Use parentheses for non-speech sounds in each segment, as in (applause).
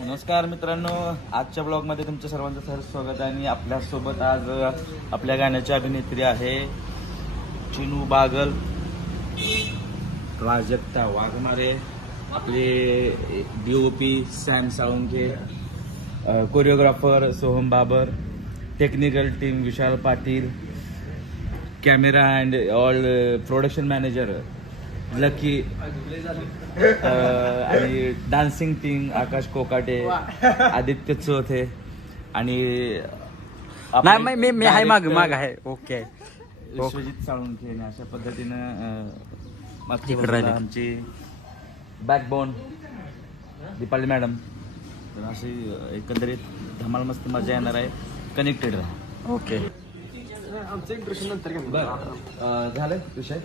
नमस्कार मित्रांनो आजच्या ब्लॉगमध्ये तुमच्या सर्वांचं सर स्वागत आहे आणि आपल्यासोबत आज आपल्या गाण्याची अभिनेत्री आहे चिनू बागल. प्राजक्ता वाघमारे आपले D O P Sam Salunke choreographer Soham Babar technical team Vishal Patil camera and all production manager Lucky आणि डान्सिंग टीम आकाश कोकाटे आदित्य चौथे आणि नाही मी मी आहे माग माग आहे. ओके. विश्वजित साळुंखे आणि अशा पद्धतीनं राहिले. आमची. Backbone Deepali madam. तर अशी एकंदरीत धमाल मस्ती मजा येणार आहे. कनेक्टेड राहा. ओके. आमचं इंट्रेशन नंतर बरं. झालं विषय?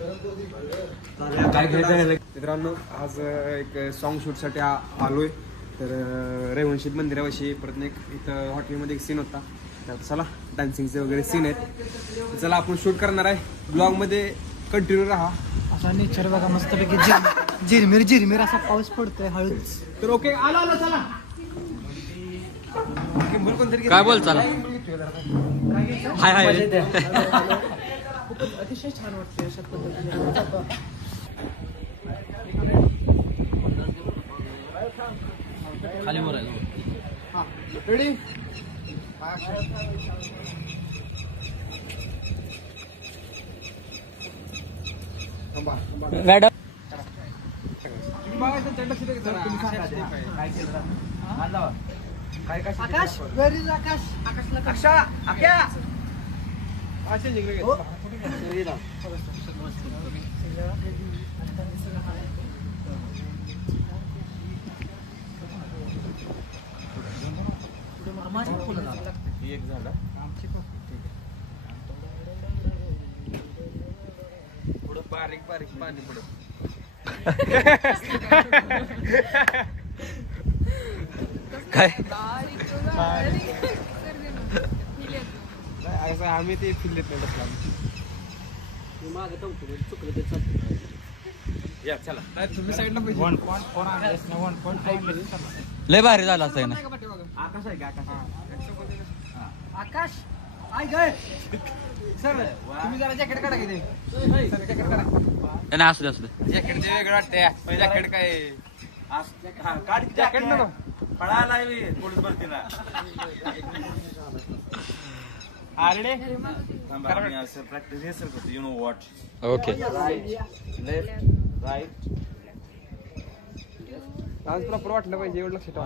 काय घ्यायचं आहे? मित्रांनो आज अं, एक सॉन्ग शूटसाठी आलोय. तर अं, रेवणशीत मंदिरापाशी परत एक इथं हॉटेलमध्ये एक सीन होता. तर चला डान्सिंगचे वगैरे सीन आहेत. चला आपण शूट करणार आहे. ब्लॉगमध्ये कंटिन्यू राहा. असा नेचर बघा मस्तपैकी झिर- झिरमिर झिरमिर असा पाऊस पडतोय हळूच. तर ओके आलो आलो चला. कोणतरी. काय बोल चला. हाय हाय. अतिशय छान वाटते अशा पद्धतीने रेडी थांबा थांबा. मॅडम तुम्ही बघायचं काय? काय आकाश वेर इज आकाश. आकाशला अक्षा आक्या अच्छा जिंकले. ही. एक झाला पुढं बारीक बारीक पाणी पुढं. (laughs) काय? नाही, असं आम्ही ते नाही बसला या चला. तुम्ही साईडला पाहिजे लय भारी झालं असं ना. आकाश आहे का आकाश आकाश आय गय सर तुम्ही जरा जॅकेट काढा किती सर जॅकेट काढा. नाही असू दे असू दे. जॅकेट जे वेगळं वाटतंय. जॅकेट काय जॅकेट नको पळायला पोलीस भरतीला. आरडे? थांबा आम्ही असं प्रॅक्टिस हे सर करतो. You know what okay right left right dance proper वाटलं पाहिजे एवढं लक्ष ठेवा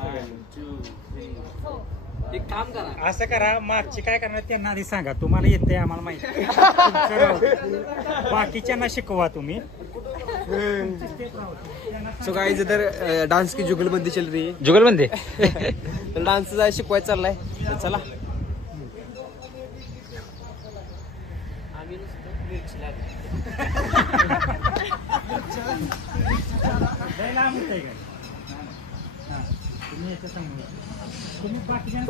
असं करा मागची काय करणार त्यांना आधी सांगा. तुम्हाला येते आम्हाला माहिती. बाकीच्यांना शिकवा तुम्ही. सो काय इधर डान्स की जुगलबंदी चल रही है जुगलबंदी (laughs) तर डान्स जाय शिकवायचं चाललाय तर चला लय लांब होतंय का? हा. तुम्ही याच्या समोर. तुम्ही बाकीच्यांना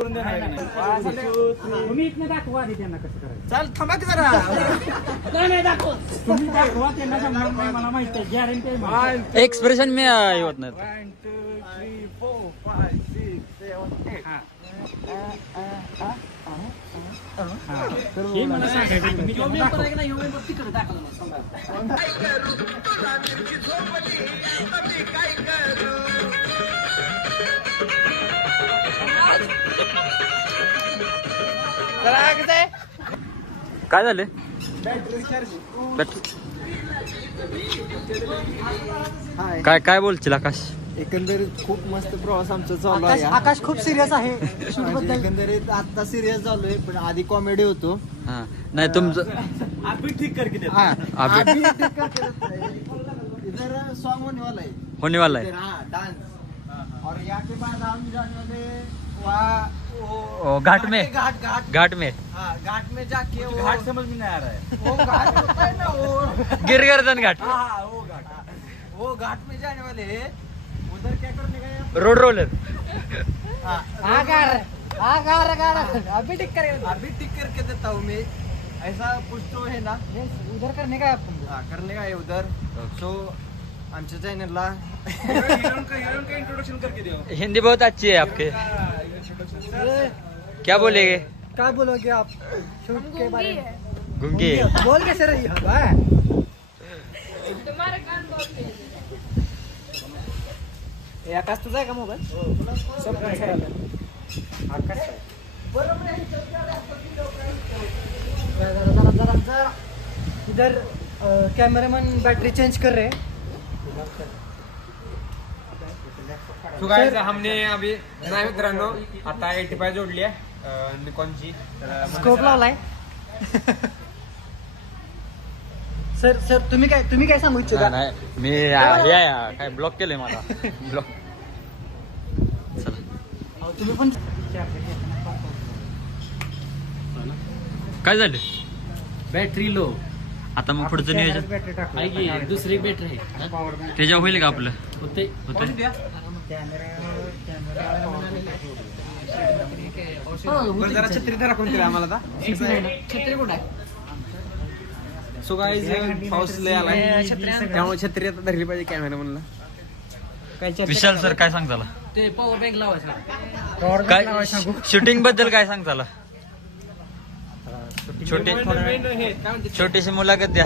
तुम्ही इथनं दाखवा आधी त्यांना कसं करायचं चाल थांबा की जरा नाही नाही दाखव तुम्ही दाखवा त्यांना नाही मला माहिती आहे गॅरंटी आहे मला. एक्सप्रेशन मी होत नाही हा. हा. हे मला सांगायचं तुम्ही त्यांना दाखवा. काय झालं? काय काय बोलशील आकाश? एकंदरीत खूप मस्त प्रवास आमचा चालू आकाश आहे. आकाश खूप सिरियस आहे म्हणजे बद्दल एकंदरीत आता सिरियस झालोय पण आधी कॉमेडी होतो. हा. नाही तुमचं अभी ठीक हाँ, दिक्कत करत है। इधर सॉन्ग होने वाला है होने वाला है इधर, हाँ डांस और यहाँ के बाद हम जाने वाले वहाँ वो ओ, घाट में? घाट घाट घाट। में? हाँ घाट में जाके वो घाट समझ में नहीं आ रहा है। वो घाट होता है ना वो गिरगर्दन घाट। हाँ वो घाट। वो घाट में जाने वाले उधर क्या करने गए रोड रोलर। हाँ आगार आगार आगार। अभी टिक करेगा। अभी टिक करके देता हूँ मैं। ऐसा कुछ तो है ना। उधर करने का है हाँ करने का है उधर। सो आमच्या चॅनलला इंट्रोडक्शन करके देऊ हिंदी बहुत अच्छी है आपके। क्या बोलेगे क्या बोलोगे आप? शूट के बारे में। गुंगी बोल कैसे रही है? भाई तुम्हारा कान है। आकाश तुझा आहे का मोबाईल जरा जरा जरा जरा इधर कैमरामैन बैटरी चेंज कर रहे हैं। तो गाइस हमने अभी नाही मित्रांनो आता एटी फाय जोडली आहे निकॉनची स्कोप लावलाय. सर सर तुम्ही काय तुम्ही काय सांगू इच्छिता? नाही, मी हे. आहे, काय ब्लॉक केलंय मला? ब्लॉक चला. अहो, तुम्ही पण काय झालं? बॅटरी लो आता मग पुढचं नियोजन? आहे की दुसरी बॅटरी आहे? त्याच्या होईल का आपलं? होते होतंय. बरं जरा छत्री तर राखून दिला आम्हाला छत्री कुठं आहे सो गाईज पाऊस लय आलाय त्यामुळे छत्री आता धरली पाहिजे कॅमेरा म्हणला काय विशाल सर काय सांगताला ते पॉवर बँक लावायचं काय शूटिंगबद्दल काय सांगताला छोटे छोटीशी मुलाखत द्या.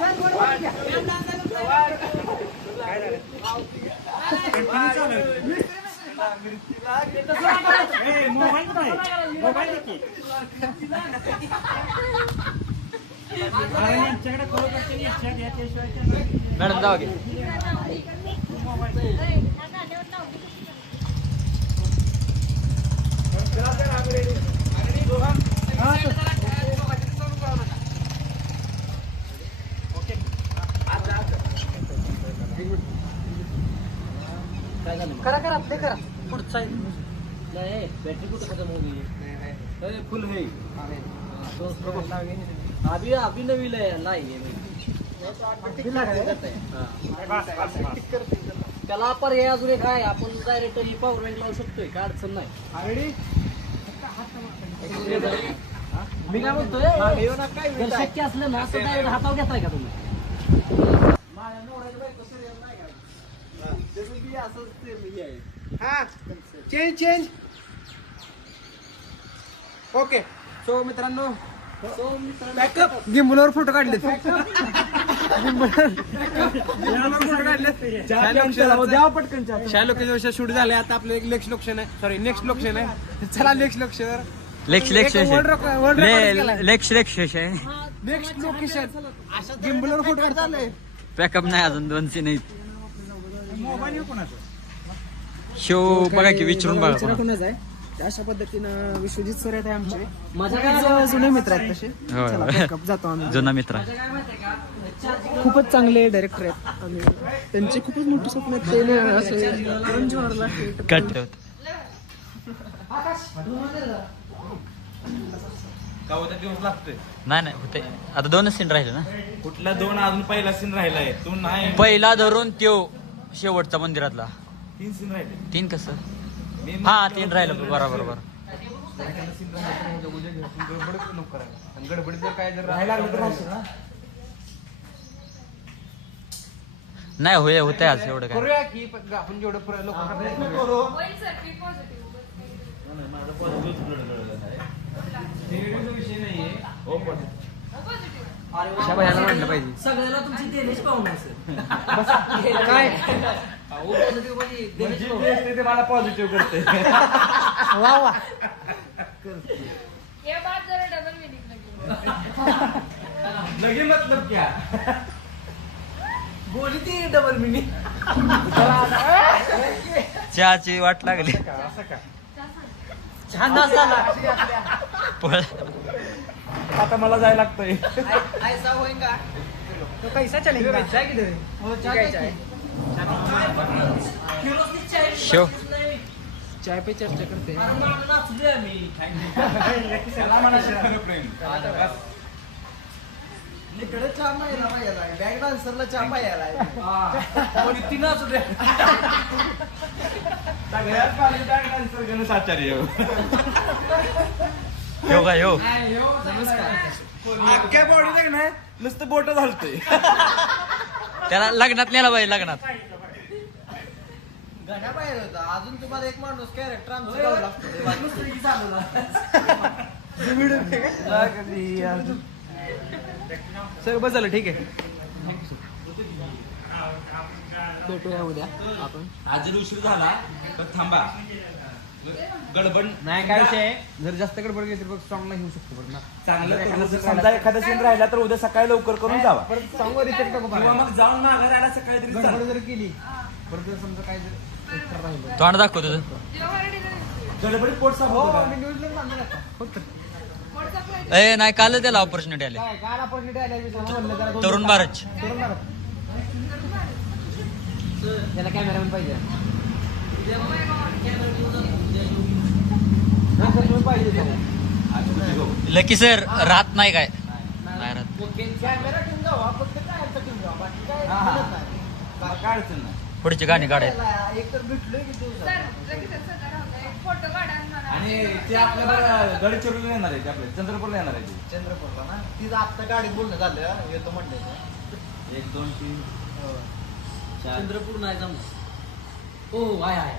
मॅडम जाऊ इच्छा घ्या त्याशिवाय मॅडम जावा की करा करा ते करा. पुढचा नाही बॅटरी कुठं खतम होगी फुल है. अभी अभी नवीन नाही त्याला पर्याय अजून एक आहे. आपण डायरेक्ट ही पॉवर बँक लावू शकतोय. काय अडचण नाही. मी काय म्हणतोय? शक्य असलं ना तर डायरेक्ट हातावर घेताय का तुम्ही? हा चेंज चेंज ओके सो मित्रांनो बॅकअप गिम्बलवर फोटो काढले द्या पटकन लोकेशन शूट झाले आता आपलं एक नेक्स्ट लोकेशन आहे. सॉरी नेक्स्ट लोकेशन आहे. चला नेक्स्ट लोकेशन लेक्ष लेक्ष नेक्स्ट लोकेशन गिम्बलवर फोटो काढता पॅकअप नाही अजून दोन सीन आहेत. शो बघा की विचारून बघा. कोणाच. आहे. अशा पद्धतीनं विश्वजित सर आहेत आमचे. माझं काय खूप जुने मित्र आहेत तसे. होय, चला, जातो आम्ही. (laughs) जुना मित्र खूपच चांगले डायरेक्टर आहेत आणि त्यांचे खूपच मोठे स्वप्न आहेत. ते ना असे करण जोहरला hit कट दिवस लागतोय. नाही नाही होते आता दोनच सीन राहिले ना. कुठला दोन? अजून पहिला सीन राहिलाय. तू नाही. पहिला धरून त्यो. शेवटचा मंदिरातला. तीन सीन राहिले. तीन कसं? हा तीन राहिलं बरोबर बरोबर. आणि गडबडीत जर काय जर राहायला लागलं तर राहशील. ना नाही होय होते आज एवढं काय. करूया की पण आपण जेवढं पुरा लोक होईल सर बी पॉझिटिव्ह विषय नाहीये. हो पण अशा भयाला मांडलं पाहिजे. सगळ्याला तुमची असेल. काय? अहो, positive म्हणजे. ते मला पॉझिटिव्ह करते. वा वा. ये बात जरा डबल मीनिंग लगी लगे मतलब क्या? बोली ती डबल मिनिंग चहाची वाट लागली. छान झाला पळ. आता मला जायला लागतंय. ऐसा होईन का? तो कैसा चलेगा हो चाय चाय शिव चाय पे चर्चा करते. (laughs) इकडे चहा मायला पाहिजे बॅग डान्सरला चहा पाहिजे सगळ्यात पाहिजे bag dancer Ganesh Acharya. (laughs) Yo. का यो अख्ख्या बॉडीला ना नुसतं बोट झालतंय. त्याला लग्नात नेला पाहिजे लग्नात. घड्या बाहेर होता. अजून तुम्हाला एक माणूस कॅरेक्टर आमचं (laughs) सर बस झालं ठीक आहे. भेटूया उद्या आपण. आज जर उशीर झाला तर थांबा. गडबड नाही काय विषय आहे जर जास्त गडबड गेली तर बघ स्ट्रॉंगला घेऊ शकतो बरं ना चांगलं करू. जर समजा एखादा सीन राहिला तर उद्या सकाळी लवकर करून जावा परत सॉंगवर रिपीट नको किंवा मग जाऊन माघारी सकाळी तरी गडबड चालेल. जर केली परत जर समजा काय जर extra राहिलं तोंड दाखव तुझं. गडबडीत पोट साफ हो होतं का? न्यूजला आता ए नाही काल त्याला ऑपॉर्च्युनिटी आली काय काय opportunity आली मी सांगा म्हणलं जरा दोन तरुण मिनिटं. भारत तरुण भारत त्याला कॅमेरामॅन पाहिजे नाही पाहिजे? लकी सर राहत नाही काय? नाही राहत. कॅमेरा ठेवून जावा फक्त काय ठेवून जावा बाकी काय हा, हा. गरज नाही. काय अडचण नाही. पुढची गाणी काढाय एक तर भेटलोय की तू काढा आणि ते आपल्याला गडचिरोली येणार आहे ते आपले. चंद्रपूरला येणार आहे ते. चंद्रपूरला ना? तिथं आत्ता गाडीत बोलणं झालं. येतो म्हणले एक दोन तीन. चार. चंद्रपूर नाही जमलं हो आहे आहे.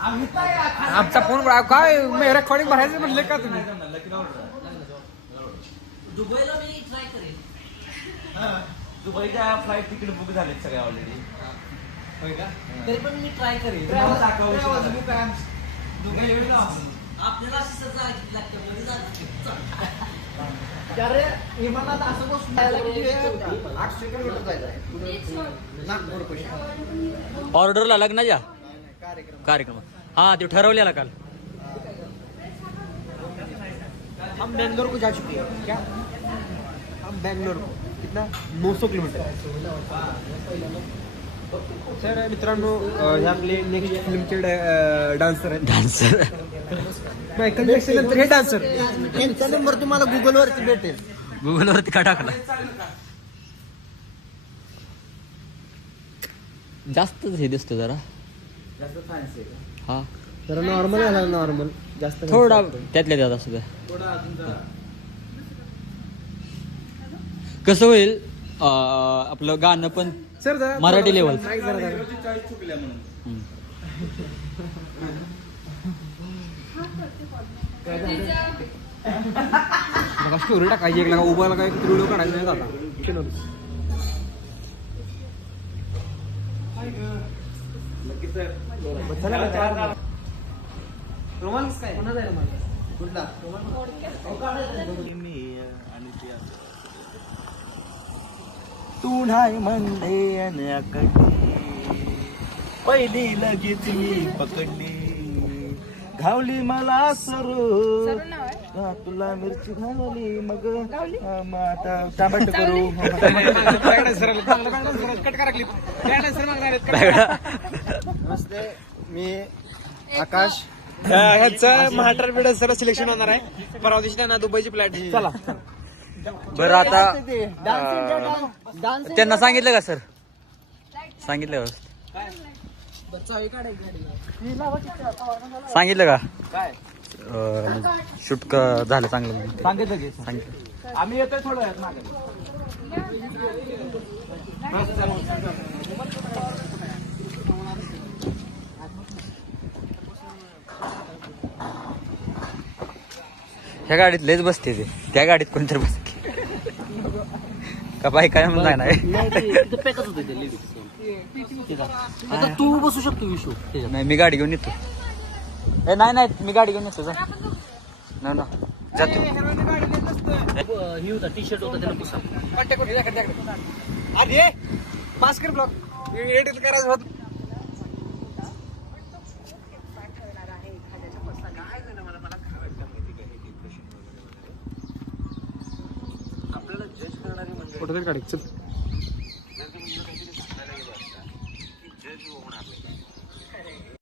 आमचा फोन काय रेकॉर्डिंग भरायचं म्हणले का तुम्ही? दुबईला मी ट्राय करेन. दुबईच्या फ्लाईट तिकीट बुक झाले सगळ्या ऑलरेडी होय का? तरी पण मी ट्राय करेन. दुबई आपल्याला कारण विमानात असं बसून जायला किती आठशे किलोमीटर जायचं नागपूर ऑर्डरला लग्नाच्या कार्यक्रम. हा ते ठरवलेला काल. हम बेंगलोर को जा चुके हैं. क्या? हम बेंगलोर को. कितना? नौ सौ किलोमीटर. सर मित्रांनो हे आपले नेक्स्ट फिल्मचे डान्सर आहेत. डान्सर मायकल जॅक्सन नंतर हे डान्सर त्यांचा नंबर तुम्हाला गुगल वरती भेटेल. गुगल वरती का टाकला? जास्तच हे दिसतो जरा. जास्त फॅन्सी आहे हा. जरा नॉर्मल झाला नॉर्मल जास्त नाही. थोडा त्यातल्या त्यात असू द्या थोडा अजून जरा. कसं होईल अं, आपलं गाणं पण सर जरा मराठी level. नाही, जरा. जरा. हिरोची चॉईस चुकल्या म्हणून. हम्म. तिचं- बघा स्टोरी टाकायची एक लागा उभा लागा एक व्हिडिओ काढायचा नाही आता. रोमांस काय? कुठला? तू नाही म्हणले पहिली लगेच मी पकडली. घावली मला सरू. आहे? तुला मिरची घालवली मग मग आता टमाटो करू. (laughs) नमस्ते मी आकाश. ह्याचं महाराष्ट्र बी डान्सर सिलेक्शन होणार आहे. परवा दिवशी त्यांना दुबईची फ्लाईट चला. बरं आता त्यांना सांगितलं का सर? सांगितलं का सांगितलं का? काय? शूट झालं चांगलं. सांगितलं की. सांगितलं. आम्ही येतोय थोडं मागे. ह्या गाडीत लयच बसते ते. त्या गाडीत कोणतरी बसते. का बाई काय म्हणून नाही आता तू बसू शकतो विशू. नाही मी गाडी घेऊन येतो. ए नाही नाही मी गाडी घेऊन येतो जा. ना ना. जातो ही होता टी शर्ट होता त्याला पुसा. अरे पास कर ब्लॉग एडिट करायचं होत. आपल्याला जज